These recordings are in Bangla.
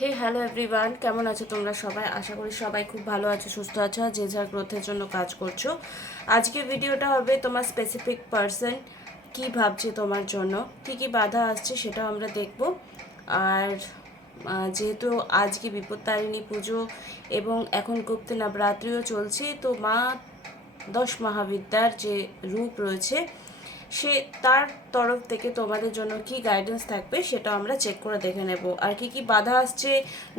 হে হ্যালো এভরিওয়ান, কেমন আছো তোমরা সবাই? আশা করি সবাই খুব ভালো আছো, সুস্থ আছো, যে যার গ্রোথের জন্য কাজ করছো। আজকের ভিডিওটা হবে তোমার স্পেসিফিক পার্সন কি ভাবছে তোমার জন্য, কি কি বাধা আসছে সেটাও আমরা দেখব। আর যেহেতু আজকে বিপত্তারিণী পুজো এবং এখন গুপ্ত নবরাত্রিও চলছে, তো মা 10 মহাবিদ্যার যে রূপ রয়েছে সে তার তরফ থেকে তোমাদের জন্য কি গাইডেন্স থাকবে সেটা আমরা চেক করে দেখে নেব। আর কি কি বাধা আসছে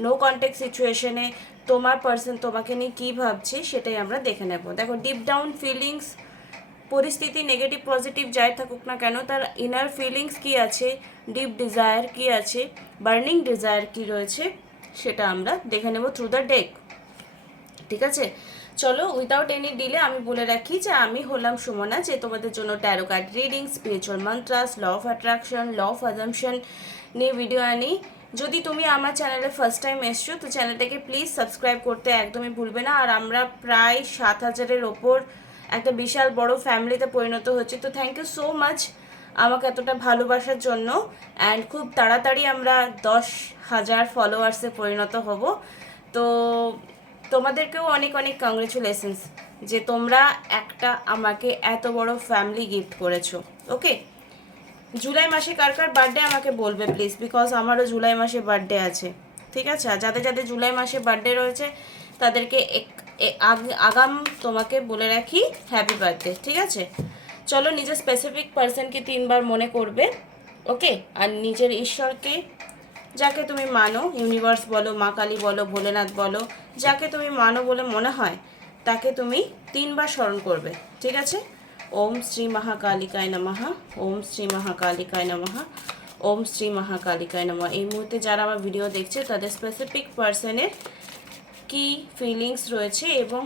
নো কন্ট্যাক্ট সিচুয়েশনে, তোমার পার্সন তোমাকে নিয়ে কী ভাবছে সেটাই আমরা দেখে নেব। দেখো, ডিপ ডাউন ফিলিংস, পরিস্থিতি নেগেটিভ পজিটিভ যাই থাকুক না কেন, তার ইনার ফিলিংস কি আছে, ডিপ ডিজায়ার কি আছে, বার্নিং ডিজায়ার কি রয়েছে সেটা আমরা দেখে নেব থ্রু দ্য ডেক। ঠিক আছে, চলো উইদাউট এনি ডিলে আমি বলে রাখি যে আমি হলাম সুমনা, যে তোমাদের জন্য tarot card reading, spiritual mantras, law of attraction, law of assumption নিয়ে ভিডিও আনি। যদি তুমি আমার চ্যানেলে ফার্স্ট টাইম এসছো তো চ্যানেলটাকে প্লিজ সাবস্ক্রাইব করতে একদমই ভুলবে না। আর আমরা প্রায় 7,000-এর ওপর একটা বিশাল বড় ফ্যামিলিতে পরিণত হচ্ছে, তো থ্যাংক ইউ সো মাচ আমাকে এতটা ভালোবাসার জন্য। অ্যান্ড খুব তাড়াতাড়ি আমরা 10,000 ফলোয়ার্সে পরিণত হব। তো তোমাদেরকেও অনেক অনেক কংগ্রেচুলেশনস যে তোমরা একটা আমাকে এত বড় ফ্যামিলি গিফট করেছো। ওকে, জুলাই মাসে কার কার বার্থডে আমাকে বলবে প্লিজ, বিকজ আমারও জুলাই মাসে বার্থডে আছে। ঠিক আছে, আর যাদের যাদের জুলাই মাসে বার্থডে রয়েছে তাদেরকে আগাম তোমাকে বলে রাখি হ্যাপি বার্থডে। ঠিক আছে, চলো নিজের স্পেসিফিক পার্সনকে 3বার মনে করবে। ওকে, আর নিজের ঈশ্বরকে, যাকে তুমি মানো, ইউনিভার্স বলো, মা কালী বলো, ভোলেনাথ বলো, যাকে তুমি মানো বলে মনে হয় তাকে তুমি 3বার স্মরণ করবে। ঠিক আছে, ওম শ্রী মহাকালিকায় নমঃ, ওম শ্রী মহাকালিকায় নমঃ, ওম শ্রী মহাকালিকায় নমঃ। এই মুহূর্তে যারা আমার ভিডিও দেখছে তাদের স্পেসিফিক পার্সনের কি ফিলিংস রয়েছে এবং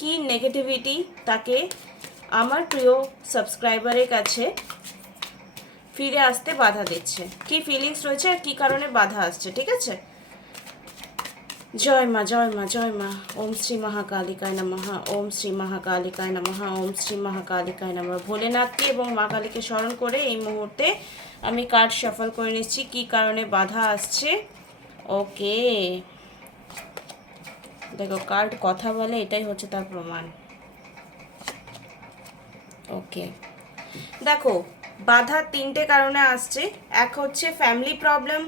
কি নেগেটিভিটি তাকে আমার প্রিয় সাবস্ক্রাইবারের কাছে ফিরে আসতে বাধা দিচ্ছে, কি ফিলিংস রয়েছে আর কি কারণে বাধা আসছে। ঠিক আছে, জয় মা, জয় মা, জয় মা। ওম শ্রী মহাকালিকায় নমঃ, ওম শ্রী মহাকালিকায় নমঃ, ওম শ্রী মহাকালিকায় নমঃ। ভোলেনাথকে এবং মা কালীকে স্মরণ করে এই মুহূর্তে আমি কার্ড শাফল করে নিচ্ছি কি কারণে বাধা আসছে। ওকে, দেখো কার্ড কথা বলে, এটাই হচ্ছে তার প্রমাণ। ওকে, দেখো বাধা 3টে কারণে আসছে। এক হচ্ছে ফ্যামিলি প্রবলেম,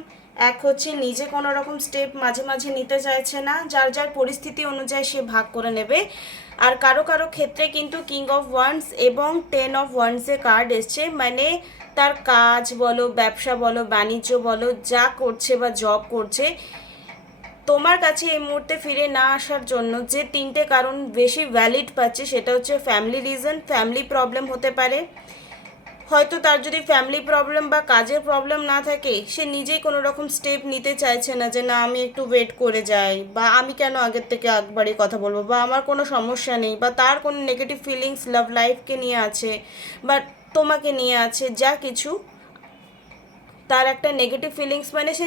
এক হচ্ছে নিজে কোনো রকম স্টেপ মাঝে মাঝে নিতে চাইছে না, যার যার পরিস্থিতি অনুযায়ী সে ভাগ করে নেবে। আর কারো কারো ক্ষেত্রে কিন্তু কিং অফ ওয়ান্স এবং 10 অফ ওয়ান্সে কার্ড এসছে, মানে তার কাজ বলো, ব্যবসা বলো, বাণিজ্য বলো, যা করছে বা জব করছে, তোমার কাছে এই মুহূর্তে ফিরে না আসার জন্য যে 3টে কারণ বেশি ভ্যালিড পাচ্ছে সেটা হচ্ছে ফ্যামিলি রিজন, ফ্যামিলি প্রবলেম হতে পারে। হয়তো তার যদি ফ্যামিলি প্রবলেম বা কাজের প্রবলেম না থাকে, সে নিজেই কোনো রকম স্টেপ নিতে চাইছে না, যে না আমি একটু ওয়েট করে যাই, বা আমি কেন আগের থেকে একবারই কথা বলবো, বা আমার কোনো সমস্যা নেই, বা তার কোনো নেগেটিভ ফিলিংস লাভ লাইফকে নিয়ে আছে বা তোমাকে নিয়ে আছে, যা কিছু তার একটা নেগেটিভ ফিলিংস, মানে সে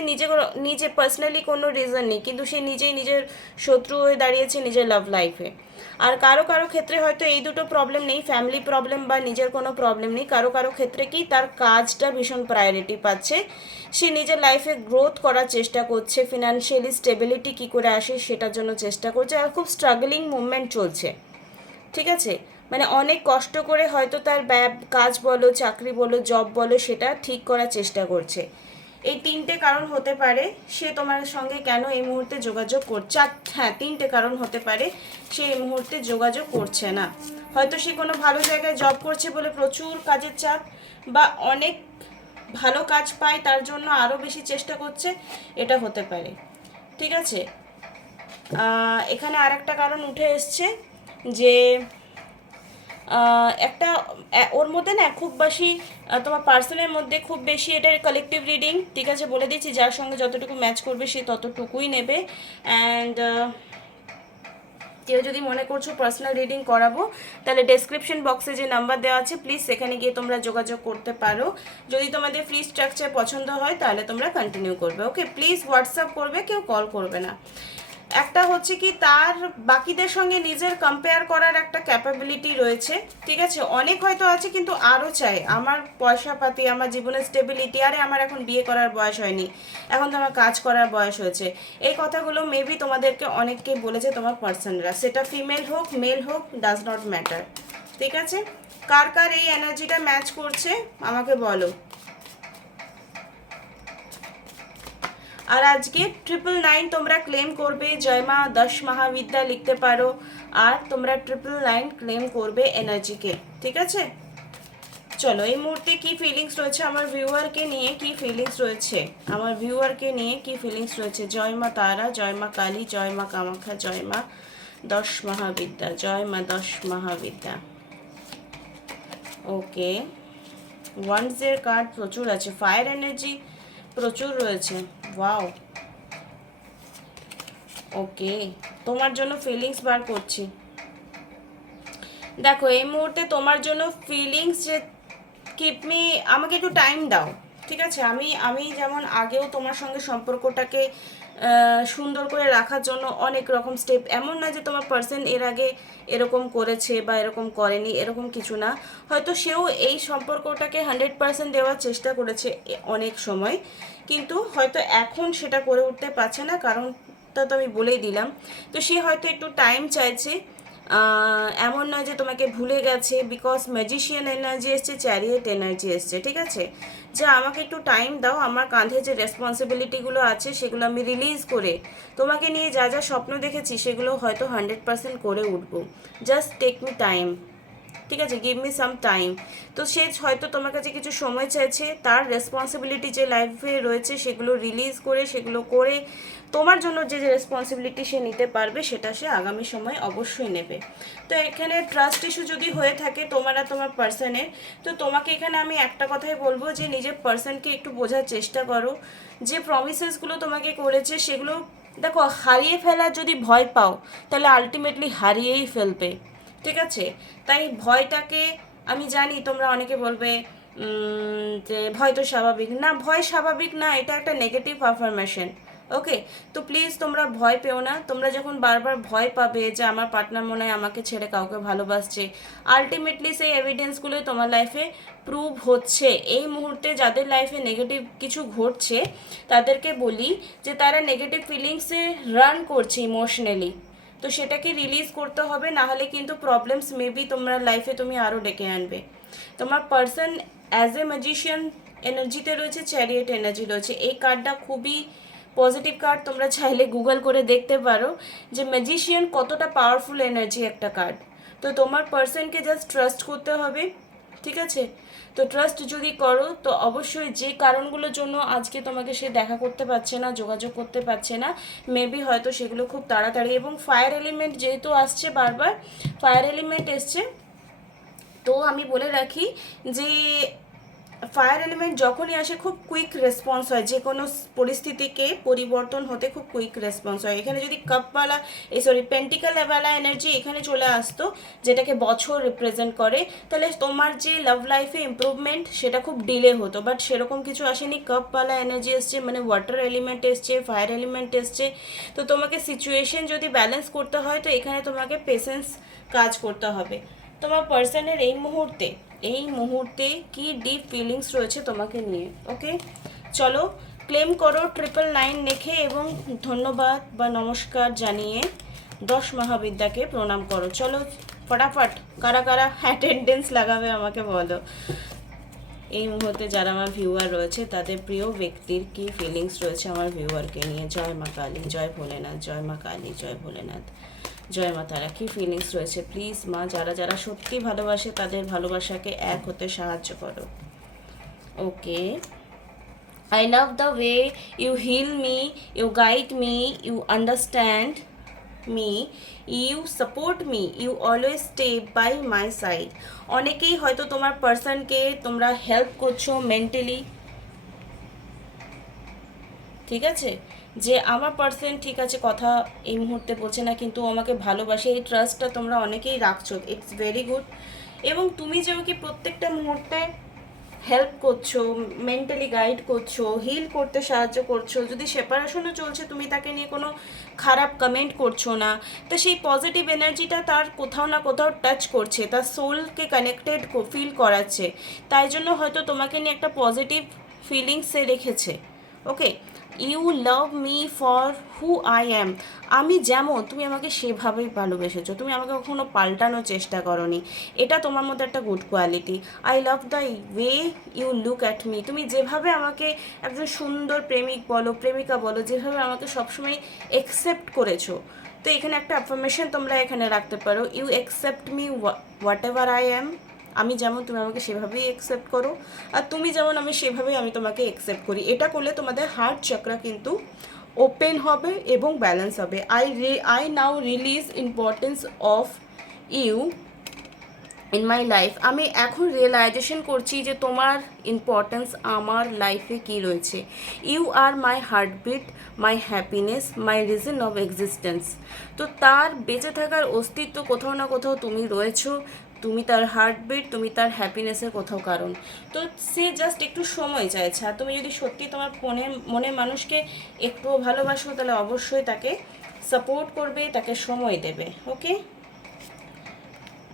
নিজে পার্সোনালি কোনো রিজন নেই, কিন্তু সে নিজেই নিজের শত্রু হয়ে দাঁড়িয়েছে নিজের লাভ লাইফে। আর কারো কারো ক্ষেত্রে হয়তো এই দুটো প্রবলেম নেই, ফ্যামিলি প্রবলেম বা নিজের কোনো প্রবলেম নেই, কারো কারো ক্ষেত্রে কি তার কাজটা ভীষণ প্রায়োরিটি পাচ্ছে, সে নিজের লাইফে গ্রোথ করার চেষ্টা করছে, ফিনান্সিয়ালি স্টেবিলিটি কী করে আসে সেটার জন্য চেষ্টা করছে, আর খুব স্ট্রাগলিং মুভমেন্ট চলছে। ঠিক আছে, মানে অনেক কষ্ট করে হয়তো তার কাজ বলো, চাকরি বলো, জব বলো, সেটা ঠিক করার চেষ্টা করছে। এই 3টে কারণ হতে পারে সে তোমার সঙ্গে কেন এই মুহূর্তে যোগাযোগ করছে। হ্যাঁ, 3টে কারণ হতে পারে সে এই মুহূর্তে যোগাযোগ করছে না। হয়তো সে কোনো ভালো জায়গায় জব করছে বলে প্রচুর কাজের চাপ, বা অনেক ভালো কাজ পায় তার জন্য আরও বেশি চেষ্টা করছে, এটা হতে পারে। ঠিক আছে, এখানে আরেকটা কারণ উঠে এসছে যে একটা ওর মধ্যে না খুব বেশি, তোমার পার্সনের মধ্যে খুব বেশি, এটার কালেকটিভ রিডিং। ঠিক আছে, বলে দিচ্ছি যার সঙ্গে যতটুকু ম্যাচ করবে সে ততটুকুই নেবে। অ্যান্ড কেউ যদি মনে করছো পার্সোনাল রিডিং করাবো তাহলে ডেসক্রিপশন বক্সে যে নাম্বার দেওয়া আছে প্লিজ সেখানে গিয়ে তোমরা যোগাযোগ করতে পারো। যদি তোমাদের ফ্রি স্ট্রাকচার পছন্দ হয় তাহলে তোমরা কন্টিনিউ করবে। ওকে, প্লিজ হোয়াটসঅ্যাপ করবে, কেউ কল করবে না। একটা হচ্ছে কি তার বাকিদের সঙ্গে নিজের কম্পেয়ার করার একটা ক্যাপাবিলিটি রয়েছে, ঠিক আছে। অনেক হয়তো আছে কিন্তু আরও চাই, আমার পয়সা পাতি, আমার জীবনের স্টেবিলিটি, আরে আমার এখন বিয়ে করার বয়স হয়নি, এখন তো আমার কাজ করার বয়স হয়েছে। এই কথাগুলো মেবি তোমাদেরকে অনেককেই বলেছে তোমার পার্সনরা, সেটা ফিমেল হোক মেল হোক, ডাজ নট ম্যাটার, ঠিক আছে। কার কার এই এনার্জিটা ম্যাচ করছে আমাকে বলো। আর আজকে 999 তোমরা ক্লেম করবে, জয় মা 10 মহাবিদ্যা লিখতে পারো, আর তোমরা 999 ক্লেম করবে এনার্জিকে, ঠিক আছে। চলো এই মুহূর্তে কি ফিলিংস রয়েছে আমার ভিউয়ারকে নিয়ে, কি ফিলিংস রয়েছে আমার ভিউয়ারকে নিয়ে, কি ফিলিংস রয়েছে। জয় মা তারা, জয় মা কালী, জয় মা কামাখ্যা, জয় মা 10 মহাবিদ্যা, জয় মা 10 মহাবিদ্যা। ওকে, ওয়ান্ডসের কার্ড প্রচুর আছে, ফায়ার এনার্জি প্রচুর রয়েছে, ওয়াও। ওকে, তোমার জন্য ফিলিংস বার করছি। দেখো এই মুহূর্তে তোমার জন্য ফিলিংস যে কিপ মি, আমাকে একটু টাইম দাও, ঠিক আছে। আমি আমি যেমন আগেও তোমার সঙ্গে সম্পর্কটাকে সুন্দর করে রাখার জন্য অনেক রকম স্টেপ, এমন না যে তোমার পার্সন এর আগে এরকম করেছে বা এরকম করেনি, এরকম কিছু না। হয়তো সেও এই সম্পর্কটাকে 100% দেওয়ার চেষ্টা করেছে অনেক সময়, কিন্তু হয়তো এখন সেটা করে উঠতে পারছে না, কারণটা তো আমি বলেই দিলাম। তো সে হয়তো একটু টাইম চাইছে, এমন নয় যে তোমাকে ভুলে গেছে, বিকজ ম্যাজিশিয়ান এনার্জি এসছে, চ্যারিয়েট এনার্জি এসছে, ঠিক আছে। যে আমাকে একটু টাইম দাও, আমার কাঁধে যে রেসপন্সিবিলিটিগুলো আছে সেগুলো আমি রিলিজ করে তোমাকে নিয়ে যা যা স্বপ্ন দেখেছি সেগুলো হয়তো 100% করে উঠবো। জাস্ট টেক মি টাইম, ঠিক আছে, গিভ মি সাম টাইম। তো সে হয়তো তোমার কাছে কিছু সময় চাইছে, তার রেসপন্সিবিলিটি যে লাইফে রয়েছে সেগুলো রিলিজ করে, সেগুলো করে তোমার জন্য যে যে রেসপন্সিবিলিটি সে নিতে পারবে সেটা সে আগামী সময় অবশ্যই নেবে। তো এখানে ট্রাস্ট ইস্যু যদি হয়ে থাকে তোমার আর তোমার পার্সনের, তো তোমাকে এখানে আমি একটা কথাই বলবো যে নিজের পার্সনকে একটু বোঝার চেষ্টা করো। যে প্রমিসেসগুলো তোমাকে করেছে সেগুলো দেখো, হারিয়ে ফেলার যদি ভয় পাও তাহলে আলটিমেটলি হারিয়েই ফেলবে, ঠিক আছে। তাই ভয়টাকে, আমি জানি তোমরা অনেকে বলবে যে ভয় তো স্বাভাবিক না, ভয় স্বাভাবিক না, এটা একটা নেগেটিভ আফার্মেশন। ওকে, তো প্লিজ তোমরা ভয় পেও না। তোমরা যখন বারবার ভয় পাবে যে আমার পার্টনার মনে হয় আমাকে ছেড়ে কাউকে ভালোবাসছে, আলটিমেটলি সেই এভিডেন্সগুলোই তোমার লাইফে প্রুভ হচ্ছে। এই মুহূর্তে যাদের লাইফে নেগেটিভ কিছু ঘটছে তাদেরকে বলি যে তারা নেগেটিভ ফিলিংসে রান করছে ইমোশনালি, তো সেটাকে রিলিজ করতে হবে, না হলে কিন্তু প্রবলেমস মেবি তোমরা লাইফে তুমি আরও ডেকে আনবে। তোমার পার্সন অ্যাজ এ ম্যাজিশিয়ান এনার্জিতে রয়েছে, চ্যারিয়েট এনার্জি রয়েছে। এই কার্ডটা খুবই পজিটিভ কার্ড, তোমরা চাইলে গুগল করে দেখতে পারো যে ম্যাজিশিয়ান কতটা পাওয়ারফুল এনার্জি একটা কার্ড। তো তোমার পার্সনকে জাস্ট ট্রাস্ট করতে হবে, ঠিক আছে। তো ট্রাস্ট যদি করো তো অবশ্যই যে কারণগুলোর জন্য আজকে তোমাকে সে দেখা করতে পারছে না, যোগাযোগ করতে পারছে না, মেবি হয়তো সেগুলো খুব তাড়াতাড়ি, এবং ফায়ার এলিমেন্ট যেহেতু আসছে বারবার, ফায়ার এলিমেন্ট এসছে, তো আমি বলে রাখি যে ফায়ার এলিমেন্ট যখনই আসে খুব কুইক রেসপন্স হয়, যে কোনো পরিস্থিতিকে পরিবর্তন হতে খুব কুইক রেসপন্স হয়। এখানে যদি কাপওয়ালা পেন্টিকলওয়ালা এনার্জি এখানে চলে আসতো, যেটাকে বছর রিপ্রেজেন্ট করে, তাহলে তোমার যে লাভ লাইফে ইম্প্রুভমেন্ট সেটা খুব ডিলে হতো, বাট সেরকম কিছু আসেনি। কাপওয়ালা এনার্জি এসছে, মানে ওয়াটার এলিমেন্ট এসছে, ফায়ার এলিমেন্ট এসছে। তো তোমাকে সিচুয়েশন যদি ব্যালেন্স করতে হয় তো এখানে তোমাকে পেশেন্স কাজ করতে হবে। তোমার পার্সনের এই মুহূর্তে কি ডিপ ফিলিংস রয়েছে তোমাকে নিয়ে। ওকে, চলো ক্লেম করো 999 লিখে এবং ধন্যবাদ বা নমস্কার জানিয়ে 10 মহাবিদ্যাকে প্রণাম করো। চলো ফটাফট কারা কারা অ্যাটেন্ডেন্স লাগাবে আমাকে বলো। এই মুহূর্তে যারা আমার ভিউয়ার রয়েছে তাদের প্রিয় ব্যক্তির কি ফিলিংস রয়েছে আমার ভিউয়ারকে নিয়ে। জয় মা কালী, জয় ভোলেনাথ, জয় মা কালী, জয় ভোলেনাথ, জয় মা তারা, কি ফিলিংস রয়েছে প্লিজ মা। যারা যারা সত্যি ভালোবাসে তাদের ভালোবাসাকে এক হতে সাহায্য করো। ওকে, I love the way you heal me, you guide me, you understand me, you support me, you always stay by my side. অনেকেই হয়তো তোমার পার্সনকে তোমরা হেল্প করছো মেন্টালি, ঠিক আছে, যে আমার পার্সন ঠিক আছে কথা এই মুহূর্তে বলছে না কিন্তু আমাকে ভালোবাসে, এই ট্রাস্টটা তোমরা অনেকেই রাখছো, ইটস ভেরি গুড। এবং তুমি যেও কি প্রত্যেকটা মুহূর্তে হেল্প করছো, মেন্টালি গাইড করছো, হিল করতে সাহায্য করছো, যদি সেপারেশনও চলছে তুমি তাকে নিয়ে কোনো খারাপ কমেন্ট করছো না, তো সেই পজিটিভ এনার্জিটা তার কোথাও না কোথাও টাচ করছে, তার সোলকে কানেক্টেড ফিল করাচ্ছে, তাই জন্য হয়তো তোমাকে নিয়ে একটা পজিটিভ ফিলিংসে রেখেছে। Okay, you love me for who I am, আমি যেমন তুমি আমাকে সেভাবেই ভালোবেসেছো, তুমি আমাকে কখনো পাল্টানোর চেষ্টা করোনি, এটা তোমার মধ্যে একটা good quality. I love the way you look at me, তুমি যেভাবে আমাকে একজন সুন্দর প্রেমিক বলো, প্রেমিকা বলো, যেভাবে আমাকে সবসময় একসেপ্ট করেছো, তো এখানে একটা অ্যাফার্মেশন তোমরা এখানে রাখতে পারো, you accept me whatever I am, আমি যেমন তুমি আমাকে সেভাবেই অ্যাকসেপ্ট করো, আর তুমি যেমন আমি সেভাবেই আমি তোমাকে অ্যাকসেপ্ট করি। এটা করলে তোমাদের হার্ট চক্রা কিন্তু ওপেন হবে এবং ব্যালেন্স হবে। I now release importance of you in my life, আমি এখন রিয়েলাইজেশন করছি যে তোমার ইম্পর্টেন্স আমার লাইফে কী রয়েছে। You are my heartbeat, my happiness, my reason of existence, তো তার বেঁচে থাকার অস্তিত্ব কোথাও না কোথাও তুমি রয়েছো, তুমি তার হার্টবিট, তুমি তার হ্যাপিনেসের কোথাও কারণ। তো সে জাস্ট একটু সময় চাইছে, আর তুমি যদি সত্যি তোমার মনের মানুষকে একটুও ভালোবাসো তাহলে অবশ্যই তাকে সাপোর্ট করবে, তাকে সময় দেবে। ওকে,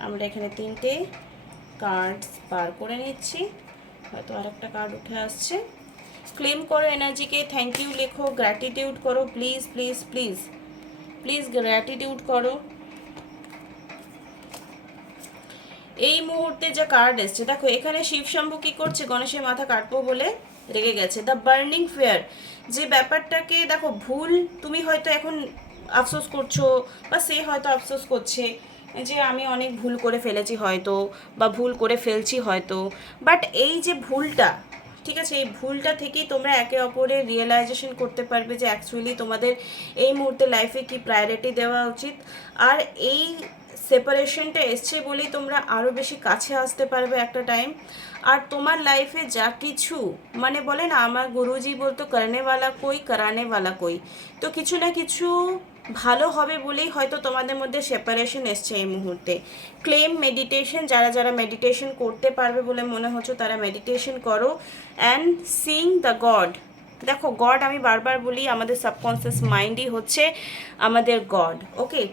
আমরা এখানে 3টে কার্ডস পার করে নিচ্ছি, হয়তো আরেকটা কার্ড উঠে আসছে। ক্লেম করো এনার্জিকে, থ্যাংক ইউ লেখো, গ্র্যাটিটিউড করো, please please please please gratitude করো। এই মুহূর্তে যে কার্ড এসছে দেখো, এখানে শিব শম্ভু কী করছে, গণেশের মাথা কাটবো বলে রেগে গেছে। দ্য বার্নিং ফেয়ার, যে ব্যাপারটাকে দেখো ভুল, তুমি হয়তো এখন আফসোস করছো বা সে হয়তো আফসোস করছে যে আমি অনেক ভুল করে ফেলেছি হয়তো, বা ভুল করে ফেলছি হয়তো, বাট এই যে ভুলটা, ঠিক আছে, এই ভুলটা থেকেই তোমরা একে অপরের রিয়েলাইজেশন করতে পারবে যে অ্যাকচুয়ালি তোমাদের এই মুহূর্তে লাইফে কি প্রায়োরিটি দেওয়া উচিত। আর এই সেপারেশনটা এসছে বলেই তোমরা আরও বেশি কাছে আসতে পারবে একটা টাইম। আর তোমার লাইফে যা কিছু, মানে বলে না আমার গুরুজি বলতো করনেওয়ালা কই করানেওয়ালা কই, তো কিছু না কিছু ভালো হবে বলেই হয়তো তোমাদের মধ্যে সেপারেশন এসছে এই মুহূর্তে। ক্লেম মেডিটেশন, যারা যারা মেডিটেশন করতে পারবে বলে মনে হচ্ছে তারা মেডিটেশন করো, অ্যান্ড সিং দ্য গড। দেখো গড আমি বারবার বলি, আমাদের সাবকনসিয়াস মাইন্ডই হচ্ছে আমাদের গড। ওকে,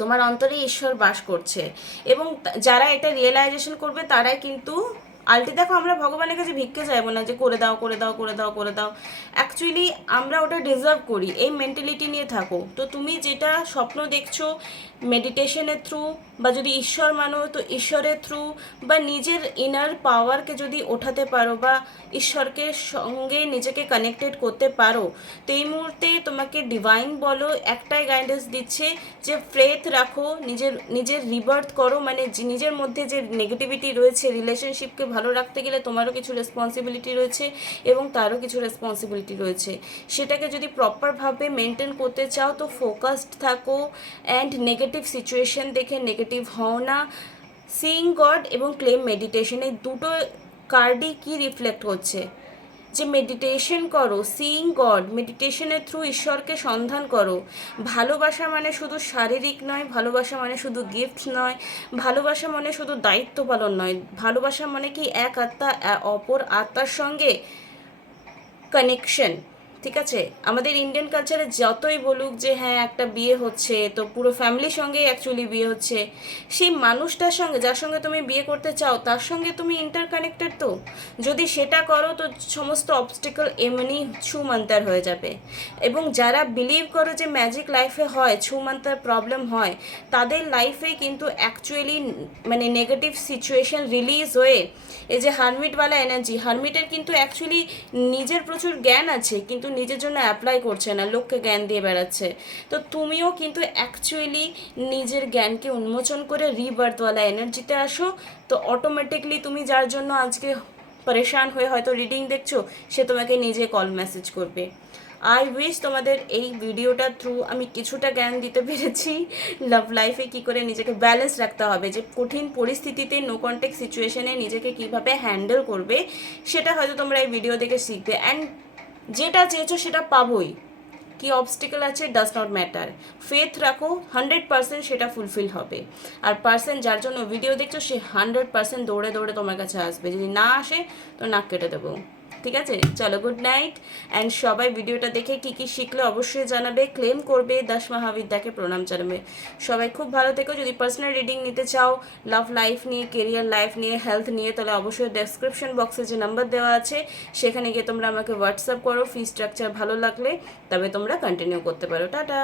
তোমার অন্তরে ঈশ্বর বাস করছে, এবং যারা এটা রিয়েলাইজেশন করবে তারাই কিন্তু দেখো আমরা ভগবানের কাছে ভিক্ষে চাইবো না যে করে দাও করে দাও করে দাও করে দাও, অ্যাকচুয়ালি আমরা ওটা ডিজার্ভ করি, এই মেন্টালিটি নিয়ে থাকো। তো তুমি যেটা স্বপ্ন দেখছো মেডিটেশনের থ্রু, বা যদি ঈশ্বর মানো তো ঈশ্বরের থ্রু, বা নিজের ইনার পাওয়ারকে যদি ওঠাতে পারো বা ঈশ্বরকে সঙ্গে নিজেকে কানেক্টেড করতে পারো, তো এই মুহূর্তে তোমাকে ডিভাইন বলো একটাই গাইডেন্স দিচ্ছে যে ফেথ রাখো, নিজের রিবার্থ করো, মানে নিজের মধ্যে যে নেগেটিভিটি রয়েছে, রিলেশনশিপকে ভালো রাখতে গেলে তোমারও কিছু রেসপন্সিবিলিটি রয়েছে এবং তারও কিছু রেসপন্সিবিলিটি রয়েছে, সেটাকে যদি প্রপারভাবে মেনটেন করতে চাও তো ফোকাসড থাকো, অ্যান্ড নেগেটিভ সিচুয়েশন দেখে নেগেটিভ হও না। সিইং গড এবং ক্লেম মেডিটেশন, এই দুটো কার্ডই কি রিফ্লেক্ট হচ্ছে যে মেডিটেশন করো, সিইং গড, মেডিটেশনের থ্রু ঈশ্বরকে সন্ধান করো। ভালোবাসা মানে শুধু শারীরিক নয়, ভালোবাসা মানে শুধু গিফট নয়, ভালোবাসা মানে শুধু দায়িত্ব পালন নয়, ভালোবাসা মানে কি এক আত্মা অপর আত্মার সঙ্গে কানেকশন। ঠিক আছে, আমাদের ইন্ডিয়ান কালচারে যতই বলুক যে হ্যাঁ একটা বিয়ে হচ্ছে তো পুরো ফ্যামিলির সঙ্গেই অ্যাকচুয়ালি বিয়ে হচ্ছে, সেই মানুষটার সঙ্গে যার সঙ্গে তুমি বিয়ে করতে চাও তার সঙ্গে তুমি ইন্টারকানেক্টেড, তো যদি সেটা করো তো সমস্ত অবস্টিকল এমনি ছুমন্তার হয়ে যাবে। এবং যারা বিলিভ করো যে ম্যাজিক লাইফে হয়, ছুমন্তার প্রবলেম হয়, তাদের লাইফে কিন্তু অ্যাকচুয়ালি মানে নেগেটিভ সিচুয়েশন রিলিজ হয়ে এই যে হারমিটওয়ালা এনার্জি, হারমিটের কিন্তু অ্যাকচুয়ালি নিজের প্রচুর জ্ঞান আছে কিন্তু নিজের জন্য অ্যাপ্লাই করছে না, লোককে জ্ঞান দিয়ে বেড়াচ্ছে। তো তুমিও কিন্তু অ্যাকচুয়ালি নিজের জ্ঞানকে উন্মোচন করে রিবার্থওয়ালা এনার্জিতে আসো, তো অটোমেটিকলি তুমি যার জন্য আজকে পরেশান হয়ে হয়তো রিডিং দেখছো, সে তোমাকে নিজে কল মেসেজ করবে। আই উইশ তোমাদের এই ভিডিওটার থ্রু আমি কিছুটা জ্ঞান দিতে পেরেছি লাভ লাইফে কী করে নিজেকে ব্যালেন্স রাখতে হবে, যে কঠিন পরিস্থিতিতে নো কন্ট্যাক্ট সিচুয়েশনে নিজেকে কীভাবে হ্যান্ডেল করবে, সেটা হয়তো তোমরা এই ভিডিও দেখে শিখবে। অ্যান্ড যেটা চেয়েছো সেটা পাবোই, কি অবস্টিকেল আছে ডাজ নট ম্যাটার, ফেথ রাখো, 100% সেটা ফুলফিল হবে। আর পার্সন যার জন্য ভিডিও দেখছো সে 100% দৌড়ে দৌড়ে তোমার কাছে আসবে, যদি না আসে তো নাক কেটে দেবো। ঠিক আছে, চলো গুড নাইট। অ্যান্ড সবাই ভিডিওটা দেখে কী কী শিখলে অবশ্যই জানাবে, ক্লেম করবে, দাস মহাবিদ্যাকে প্রণাম জানাবে। সবাই খুব ভালো থেকো। যদি পার্সোনাল রিডিং নিতে চাও লাভ লাইফ নিয়ে, কেরিয়ার লাইফ নিয়ে, হেলথ নিয়ে, তাহলে অবশ্যই ডেসক্রিপশন বক্সে যে নাম্বার দেওয়া আছে সেখানে গিয়ে তোমরা আমাকে হোয়াটসঅ্যাপ করো। ফি স্ট্রাকচার ভালো লাগলে তবে তোমরা কন্টিনিউ করতে পারো। টাটা।